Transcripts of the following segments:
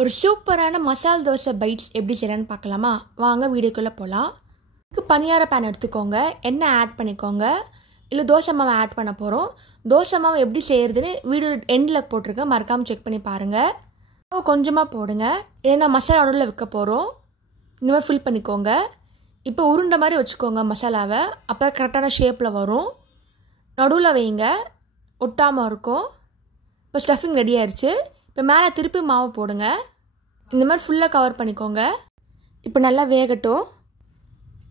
ஒரு சூப்பரான மசால் தோசை பைட்ஸ் எப்படி செய்யலான்னு பார்க்கலாமா? வாங்க வீடியோக்குள்ளே போகலாம். இதுக்கு பனியார பேன் எடுத்துக்கோங்க, எண்ணெய் ஆட் பண்ணிக்கோங்க. இல்லை தோசை மாவு ஆட் பண்ண போகிறோம். தோசை மாவு எப்படி செய்கிறதுன்னு வீடியோ எண்டில் போட்டிருக்கேன், மறக்காமல் செக் பண்ணி பாருங்கள். கொஞ்சமாக போடுங்க, ஏன்னா மசாலா நடுவில் வைக்க போகிறோம். இந்த மாதிரி ஃபில் பண்ணிக்கோங்க. இப்போ உருண்டை மாதிரி வச்சுக்கோங்க மசாலாவை, அப்போ கரெக்டான ஷேப்பில் வரும். நடுவில் வைங்க, ஒட்டாமல் இருக்கும். இப்போ ஸ்டஃபிங் ரெடி ஆயிடுச்சு. இப்போ மேலே திருப்பி மாவு போடுங்க. இந்த மாதிரி ஃபுல்லாக கவர் பண்ணிக்கோங்க. இப்போ நல்லா வேகட்டும்.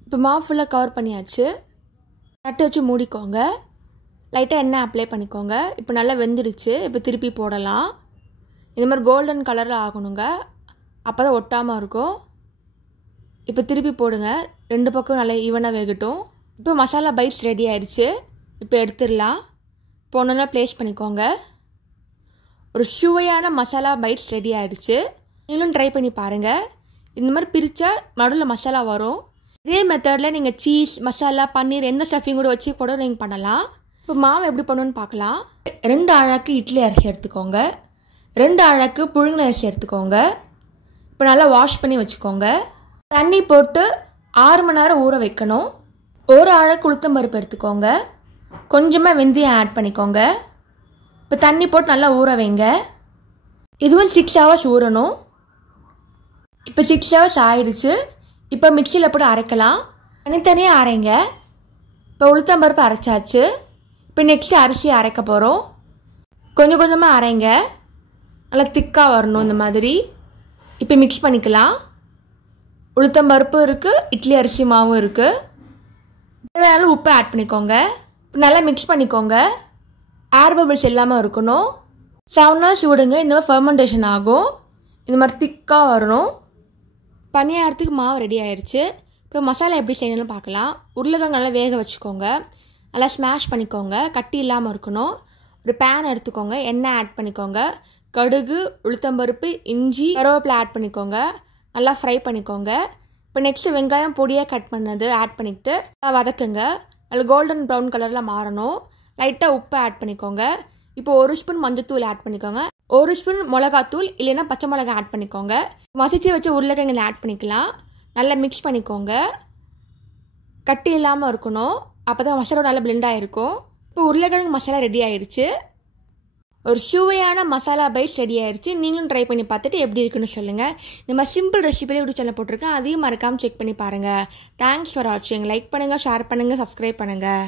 இப்போ மாவு ஃபுல்லாக கவர் பண்ணியாச்சு. தட்டு வச்சு மூடிக்கோங்க. லைட்டாக எண்ணெய் அப்ளை பண்ணிக்கோங்க. இப்போ நல்லா வெந்துடுச்சு. இப்போ திருப்பி போடலாம். இந்த மாதிரி கோல்டன் கலரில் ஆகணுங்க, அப்போ தான் ஒட்டாமல் இருக்கும். இப்போ திருப்பி போடுங்க. ரெண்டு பக்கம் நல்லா ஈவனாக வேகட்டும். இப்போ மசாலா பைட்ஸ் ரெடி ஆயிடுச்சு. இப்போ எடுத்துடலாம். இப்போ ஒன்று ப்ளேஸ் பண்ணிக்கோங்க. ஒரு சுவையான மசாலா பைட்ஸ் ரெடி ஆகிடுச்சு. நீங்களும் ட்ரை பண்ணி பாருங்கள். இந்த மாதிரி பிரித்தா நடுவில் மசாலா வரும். இதே மெத்தடில் நீங்கள் சீஸ், மசாலா, பன்னீர் எந்த ஸ்டஃபிங் கூட வச்சு கூட நீங்கள் பண்ணலாம். இப்போ மாவு எப்படி பண்ணணுன்னு பார்க்கலாம். 2 அழகு இட்லி அரிசி எடுத்துக்கோங்க. 2 அழகு புழுங்கல் அரிசி எடுத்துக்கோங்க. இப்போ நல்லா வாஷ் பண்ணி வச்சுக்கோங்க. தண்ணி போட்டு 6 மணி நேரம் ஊற வைக்கணும். 1 அழகு உளுத்தம்பருப்பு எடுத்துக்கோங்க. கொஞ்சமாக வெந்தயம் ஆட் பண்ணிக்கோங்க. இப்போ தண்ணி போட்டு நல்லா ஊற வைங்க. இதுவும் 6 ஹவர்ஸ் ஊறணும். இப்போ 6 ஹவர்ஸ் ஆயிடுச்சு. இப்போ மிக்சியில் போட்டு அரைக்கலாம். தனித்தனியாக அரைங்க. இப்போ உளுத்தம்பருப்பு அரைச்சாச்சு. இப்போ நெக்ஸ்ட்டு அரிசி அரைக்க போகிறோம். கொஞ்சம் கொஞ்சமாக அரைங்க, நல்லா திக்காக வரணும் இந்த மாதிரி. இப்போ மிக்ஸ் பண்ணிக்கலாம். உளுத்தம்பருப்பு இருக்குது, இட்லி அரிசி மாவும் இருக்குது. தேவையான உப்பு ஆட் பண்ணிக்கோங்க. இப்போ நல்லா மிக்ஸ் பண்ணிக்கோங்க. ஏர் பபிள்ஸ் இல்லாமல் இருக்கணும். 7 ஹவர்ஸ் விடுங்க. இந்த மாதிரி ஃபெர்மெண்டேஷன் ஆகும். இந்த மாதிரி திக்காக வரணும். பனியாரத்துக்கு மாவு ரெடி ஆயிடுச்சு. இப்போ மசாலா எப்படி செய்யணும்னு பார்க்கலாம். உருளைக்கிழங்கு நல்லா வேக வச்சுக்கோங்க. நல்லா ஸ்மாஷ் பண்ணிக்கோங்க, கட்டி இல்லாமல் இருக்கணும். ஒரு பேன் எடுத்துக்கோங்க, எண்ணெய் ஆட் பண்ணிக்கோங்க. கடுகு, உளுத்தம்பருப்பு, இஞ்சி, கருவேப்பிலை ஆட் பண்ணிக்கோங்க. நல்லா ஃப்ரை பண்ணிக்கோங்க. இப்போ நெக்ஸ்ட்டு வெங்காயம் பொடியாக கட் பண்ணது ஆட் பண்ணிக்கிட்டு வதக்குங்க. நல்லா கோல்டன் ப்ரௌன் கலரில் மாறணும். லைட்டாக உப்பு ஆட் பண்ணிக்கோங்க. இப்போ 1 ஸ்பூன் மஞ்சத்தூள் ஆட் பண்ணிக்கோங்க. 1 ஸ்பூன் மிளகாத்தூள் இல்லைன்னா பச்சை மிளகாய் ஆட் பண்ணிக்கோங்க. மசிச்சு வச்சு உருளைக்கிழங்கு ஆட் பண்ணிக்கலாம். நல்லா மிக்ஸ் பண்ணிக்கோங்க. கட்டி இல்லாமல் இருக்கணும், அப்போ தான் மசாலா நல்லா பிளெண்டாக இருக்கும். இப்போ உருளைக்கிழங்கு மசாலா ரெடி ஆயிடுச்சு. ஒரு சுவையான மசாலா பைட்ஸ் ரெடி ஆயிடுச்சு. நீங்களும் ட்ரை பண்ணி பார்த்துட்டு எப்படி இருக்குன்னு சொல்லுங்கள். இந்த மாதிரி சிம்பிள் ரெசிபியில் யூடியூப் சேனல் போட்டிருக்கேன், அதையும் மறக்காமல் செக் பண்ணி பாருங்கள். தேங்க்ஸ் ஃபார் வாட்சிங். லைக் பண்ணுங்கள், ஷேர் பண்ணுங்கள், சப்ஸ்கிரைப் பண்ணுங்கள்.